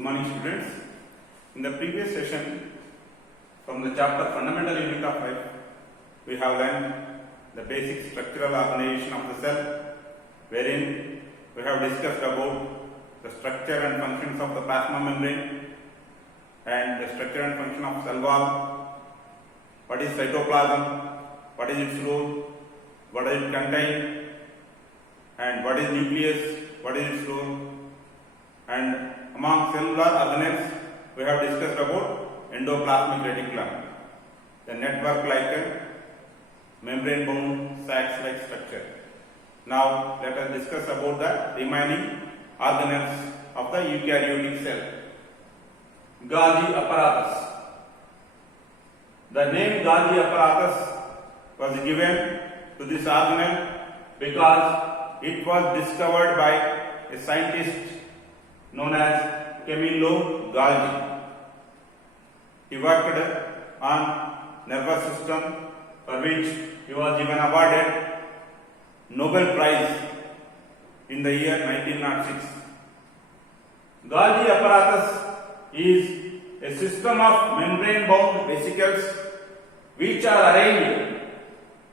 Good morning, students. In the previous session, from the chapter Fundamental Unit of Life, we have learned the basic structural organization of the cell, wherein we have discussed about the structure and functions of the plasma membrane and the structure and function of cell wall, what is cytoplasm, what is its role, what does it contain, and what is nucleus, what is its role. And among cellular organelles, we have discussed about endoplasmic reticulum, the network like a membrane bound sacs like structure. Now let us discuss about the remaining organelles of the eukaryotic cell. Golgi apparatus. The name Golgi apparatus was given to this organelle because it was discovered by a scientist known as Camillo Golgi. He worked on nervous system, for which he was given awarded Nobel Prize in the year 1906. Golgi apparatus is a system of membrane-bound vesicles which are arranged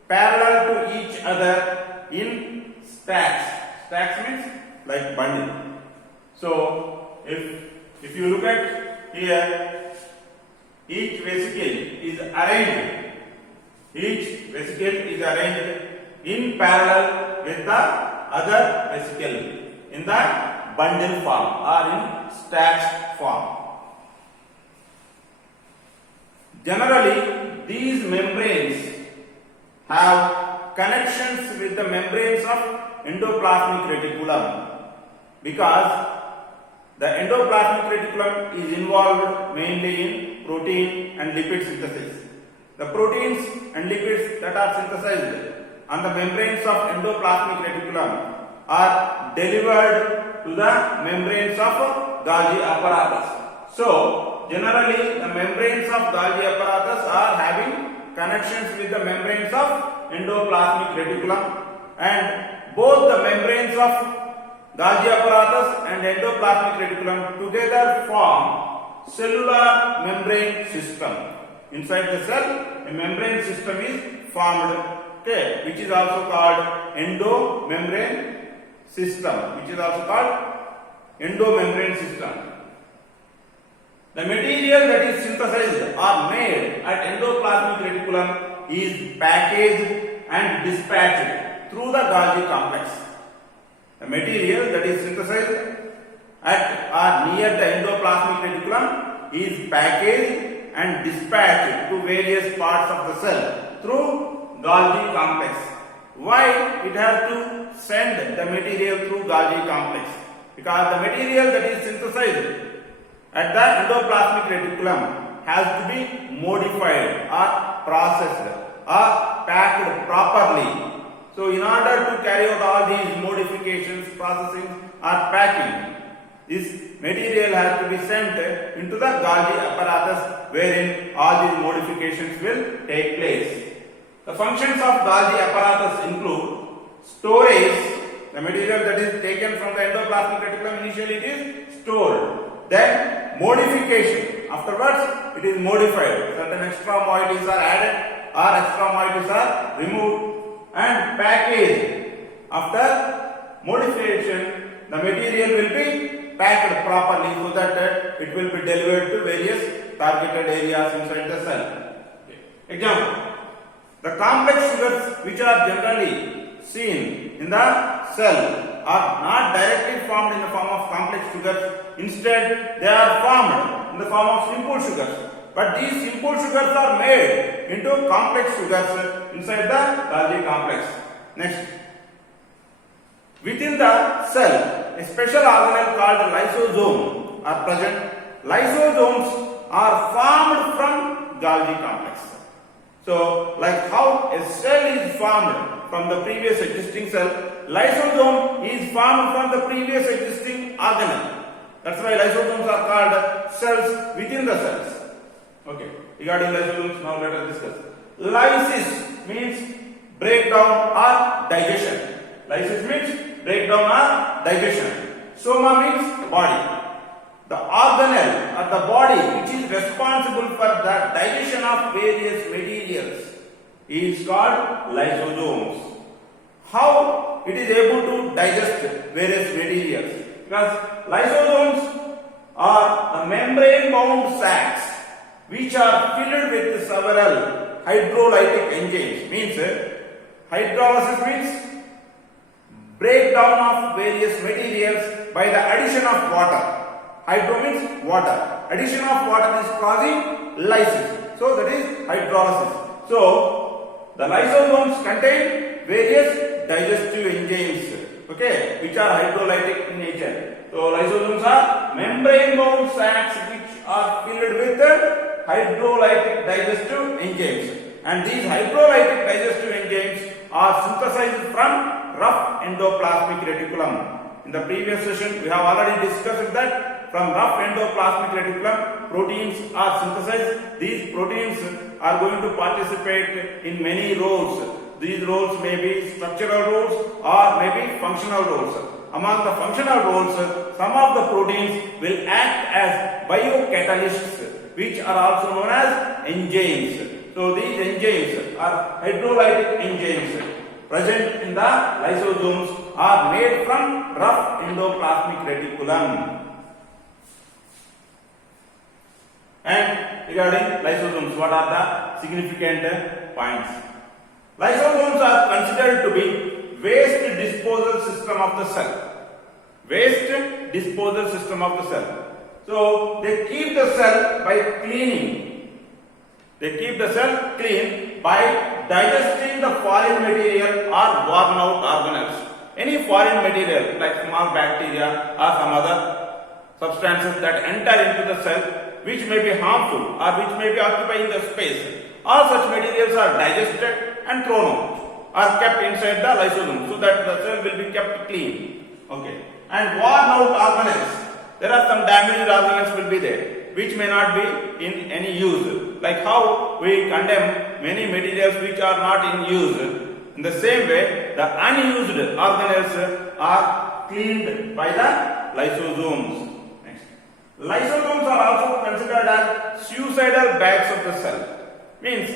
parallel to each other in stacks. Stacks means like bundle. So, if you look at here, each vesicle is arranged in parallel with the other vesicle in the bundle form or in stacks form. Generally, these membranes have connections with the membranes of endoplasmic reticulum because the endoplasmic reticulum is involved mainly in protein and lipid synthesis. The proteins and lipids that are synthesized on the membranes of endoplasmic reticulum are delivered to the membranes of Golgi apparatus. So, generally the membranes of Golgi apparatus are having connections with the membranes of endoplasmic reticulum, and both the membranes of Golgi apparatus and endoplasmic reticulum together form cellular membrane system. Inside the cell, a membrane system is formed, which is also called endomembrane system. The material that is synthesized or made at endoplasmic reticulum is packaged and dispatched through the Golgi complex. The material that is synthesized at or near the endoplasmic reticulum is packaged and dispatched to various parts of the cell through Golgi complex. Why it has to send the material through Golgi complex? Because the material that is synthesized at the endoplasmic reticulum has to be modified or processed or packed properly. So, in order to carry out all these modifications, processing or packing, this material has to be sent into the Golgi apparatus wherein all these modifications will take place. The functions of Golgi apparatus include storage. The material that is taken from the endoplasmic reticulum, initially it is stored. Then modification. Afterwards it is modified. Certain extra moieties are added or extra moieties are removed and packaged. After modification, the material will be packed properly so that it will be delivered to various targeted areas inside the cell. Example: the complex sugars which are generally seen in the cell are not directly formed in the form of complex sugars. Instead, they are formed in the form of simple sugars. But these simple sugars are made into complex sugars inside the Golgi complex. Next, within the cell, a special organelle called lysosome are present. Lysosomes are formed from Golgi complex. So, like how a cell is formed from the previous existing cell, lysosome is formed from the previous existing organelle. That's why lysosomes are called cells within the cells. Okay, regarding lysosomes, now let us discuss. Lysis means breakdown or digestion. Lysis means breakdown or digestion. Soma means body. the organelle or the body which is responsible for the digestion of various materials is called lysosomes. How it is able to digest various materials? Because lysosomes are the membrane bound sacs which are filled with several hydrolytic enzymes. Means hydrolysis means breakdown of various materials by the addition of water. Hydro means water. Addition of water is causing lysis. So that is hydrolysis. So the lysosomes contain various digestive enzymes, okay, which are hydrolytic in nature. So lysosomes are membrane bound sacs which are filled with hydrolytic digestive enzymes. And these hydrolytic digestive enzymes are synthesized from rough endoplasmic reticulum. In the previous session, we have already discussed that from rough endoplasmic reticulum, proteins are synthesized. These proteins are going to participate in many roles. These roles may be structural roles or may be functional roles. Among the functional roles, some of the proteins will act as biocatalysts, which are also known as enzymes. So these enzymes are hydrolytic enzymes present in the lysosomes are made from rough endoplasmic reticulum. And regarding lysosomes, what are the significant points? Lysosomes are considered to be waste disposal system of the cell. Waste disposal system of the cell. So they keep the cell by cleaning. They keep the cell clean by digesting the foreign material or worn out organelles. Any foreign material like small bacteria or some other substances that enter into the cell which may be harmful or which may be occupying the space. All such materials are digested and thrown out or kept inside the lysosome so that the cell will be kept clean. Okay. And worn out organelles. There are some damaged organelles will be there which may not be in any use. Like how we condemn many materials which are not in use. In the same way, the unused organelles are cleaned by the lysosomes. Next. Lysosomes are also considered as suicidal bags of the cell. Means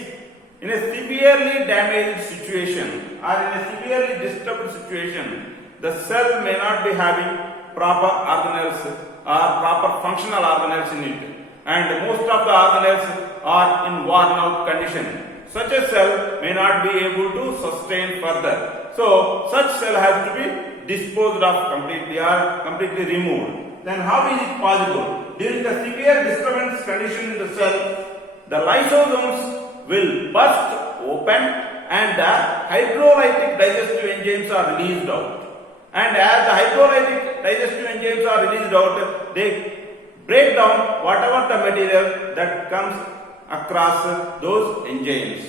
in a severely damaged situation or in a severely disturbed situation, the cell may not be having proper organelles or proper functional organelles in it. And most of the organelles are in worn out condition. Such a cell may not be able to sustain further. So such cell has to be disposed of completely or completely removed. Then how is it possible? During the severe disturbance condition in the cell, the lysosomes will burst open and the hydrolytic digestive enzymes are released out. And as the hydrolytic digestive enzymes are released out, they break down whatever the material that comes across those enzymes.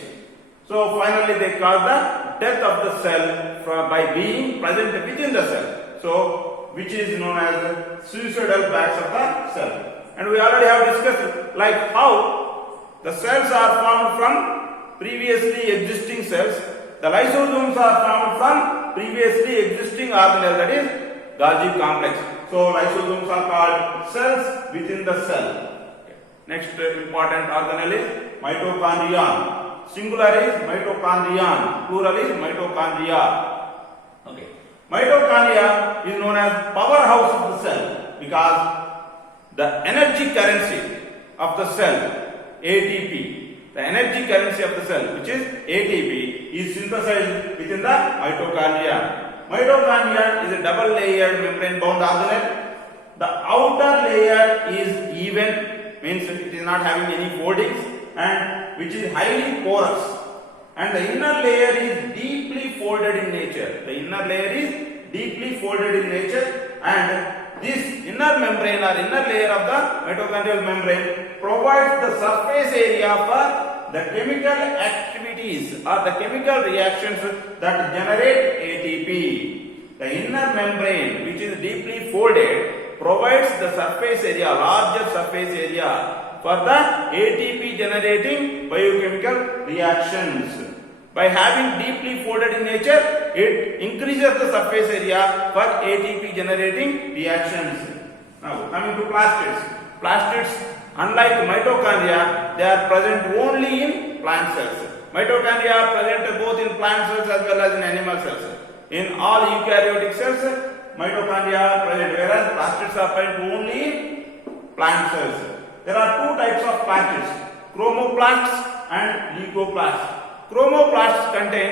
So finally they cause the death of the cell by being present within the cell. So which is known as suicidal bags of the cell. And we already have discussed like how the cells are formed from previously existing cells. The lysosomes are formed from previously existing organelle, that is Golgi complex. So lysosomes are called cells within the cell. Okay. Next important organelle is mitochondrion. Singular is mitochondrion, plural is mitochondria. Okay. Mitochondria is known as powerhouse of the cell because the energy currency of the cell, ATP, the energy currency of the cell, which is ATP, is synthesized within the mitochondria. Mitochondria is a double layered membrane bound organelle. The outer layer is even, means it is not having any foldings, and which is highly porous. And the inner layer is deeply folded in nature. The inner layer is deeply folded in nature, and this inner membrane or inner layer of the mitochondrial membrane provides the surface area for the chemical activities or the chemical reactions that generate ATP. The inner membrane, which is deeply folded, provides the surface area, larger surface area for the ATP generating biochemical reactions. By having deeply folded in nature, it increases the surface area for ATP generating reactions. Now coming to plastids. Plastids, unlike mitochondria, they are present only in plant cells. Mitochondria are present both in plant cells as well as in animal cells. In all eukaryotic cells, mitochondria are present, whereas plastids are present only in plant cells. There are two types of plastids, chromoplasts and leucoplasts. Chromoplasts contain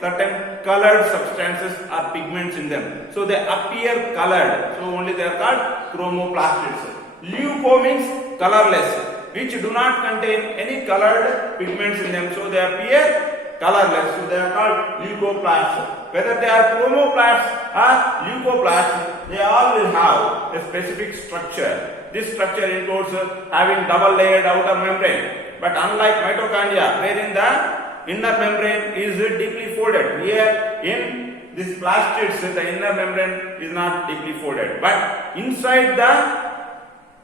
certain colored substances or pigments in them. So they appear colored. So only they are called chromoplastids. Leuco means colorless, which do not contain any colored pigments in them. So they appear colorless. So they are called leucoplasts. Whether they are chromoplasts or leucoplasts, they all will have a specific structure. This structure includes having double layered outer membrane. But unlike mitochondria, wherein the inner membrane is deeply folded, here in this plastids the inner membrane is not deeply folded. But inside the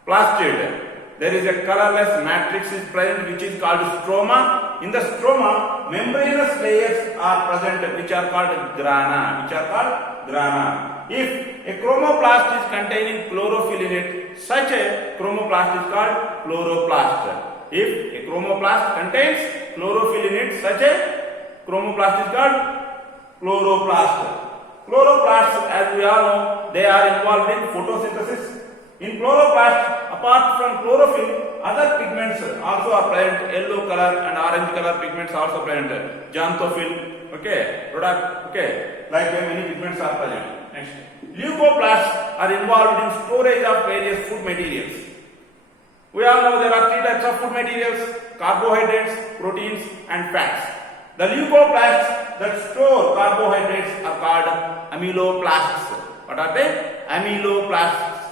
plastid there is a colorless matrix is present, which is called stroma. In the stroma, membranous layers are present, which are called grana. If a chromoplast is containing chlorophyll in it, such a chromoplast is called chloroplast. If a chromoplast contains chlorophyll in it, such a chromoplast is called chloroplast. Chloroplasts, as we all know, they are involved in photosynthesis. In chloroplast, apart from chlorophyll, other pigments also are present. Yellow color and orange color pigments also present. Xanthophyll, like many pigments are present. Next, leucoplasts are involved in storage of various food materials. We all know there are three types of food materials: carbohydrates, proteins, and fats. The leucoplasts that store carbohydrates are called amyloplasts. What are they? Amyloplasts.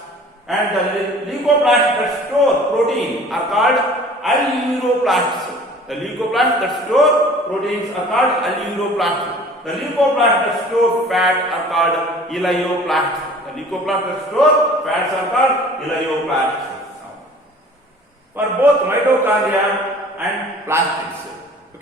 And the leucoplasts that store protein are called aleuroplasts. The leucoplasts that store proteins are called aleuroplasts. The leucoplasts that store fat are called elaioplasts. The leucoplasts that store fats are called elaioplasts. For both mitochondria and plastids,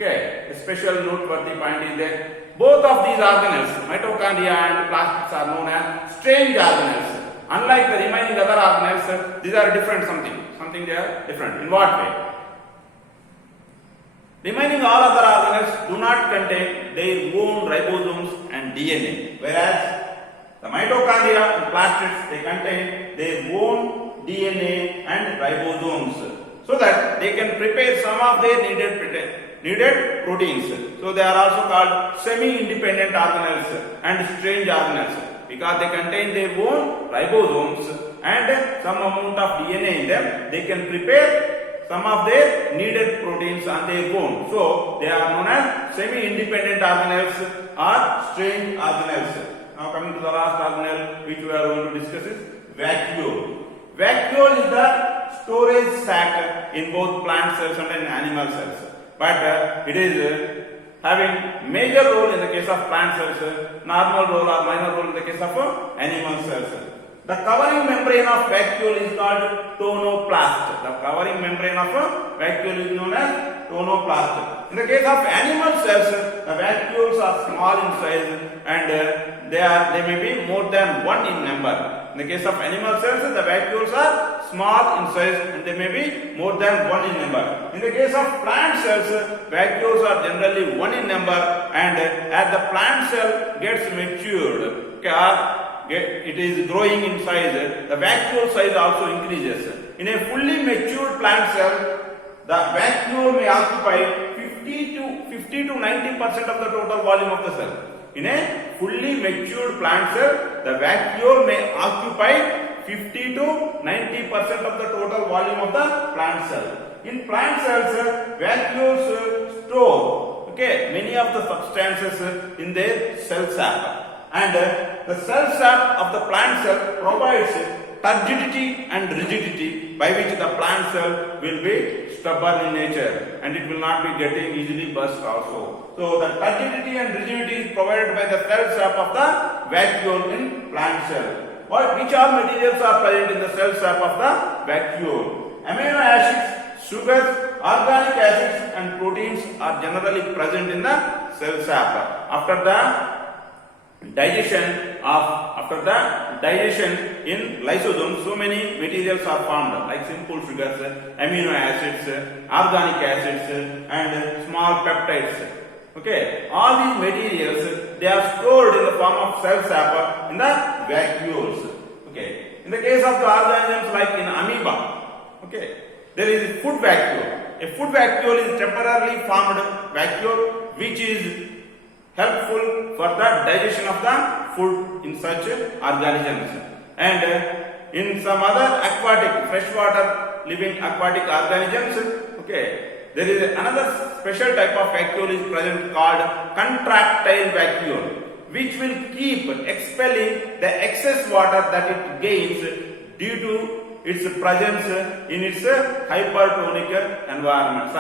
a special noteworthy point is that both of these organelles, mitochondria and plastids, are known as strange organelles. Unlike the remaining other organelles, these are different something they are different. In what way? Remaining all other organelles do not contain their own ribosomes and DNA, whereas the mitochondria and plastids, they contain their own DNA and ribosomes, so that they can prepare some of their needed proteins. So they are also called semi-independent organelles and strange organelles, because they contain their own ribosomes and some amount of DNA in them. They can prepare some of their needed proteins on their own. So they are known as semi-independent organelles or strange organelles. Now coming to the last organelle which we are going to discuss is vacuole. Vacuole is the storage sac in both plant cells and in animal cells. But it is having major role in the case of plant cells, normal role or minor role in the case of animal cells. The covering membrane of vacuole is called tonoplast. The covering membrane of vacuole is known as tonoplast. In the case of animal cells, the vacuoles are small in size and they may be more than one in number. In the case of animal cells, the vacuoles are small in size and they may be more than one in number. In the case of plant cells, vacuoles are generally one in number, and as the plant cell gets matured, it is growing in size, the vacuole size also increases. In a fully matured plant cell, the vacuole may occupy 50 to 90% of the total volume of the cell. In a fully matured plant cell, the vacuole may occupy 50 to 90% of the total volume of the plant cell. In plant cells, vacuoles store many of the substances in their cell sap, and the cell sap of the plant cell provides turgidity and rigidity by which the plant cell will be stubborn in nature and it will not be getting easily burst also. So the turgidity and rigidity is provided by the cell sap of the vacuole in plant cell. Which all materials are present in the cell sap of the vacuole? Amino acids, sugars, organic acids and proteins are generally present in the cell sap. After the digestion of after the digestion in lysosome, so many materials are formed like simple sugars, amino acids, organic acids, and small peptides. Okay, all these materials they are stored in the form of cell sap in the vacuoles. Okay, in the case of the organisms like in amoeba, okay, there is a food vacuole. A food vacuole is temporarily formed vacuole which is helpful for the digestion of the food in such organisms. And in some other aquatic, freshwater living aquatic organisms, okay, there is another special type of vacuole is present called contractile vacuole, which will keep expelling the excess water that it gains due to its presence in its hypotonic environment.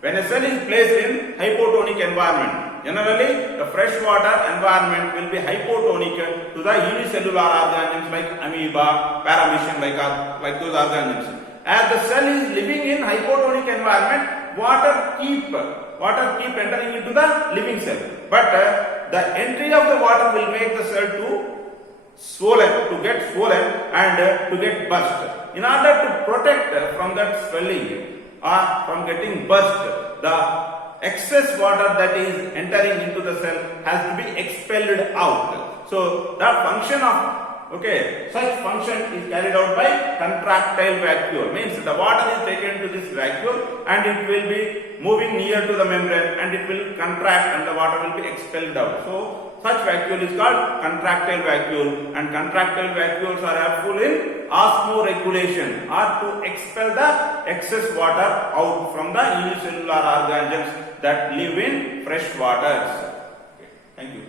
When a cell is placed in hypotonic environment, generally the freshwater environment will be hypotonic to the unicellular organisms like amoeba, paramecium, like those organisms. As the cell is living in hypotonic environment, water keep entering into the living cell. But the entry of the water will make the cell to get swollen and to get burst. In order to protect from that swelling or from getting burst, the excess water that is entering into the cell has to be expelled out. So the function of such function is carried out by contractile vacuole. Means the water is taken to this vacuole and it will be moving near to the membrane and it will contract and the water will be expelled out. So such vacuole is called contractile vacuole, and contractile vacuoles are helpful in osmoregulation or to expel the excess water out from the unicellular organisms that live in fresh waters. Okay. Thank you.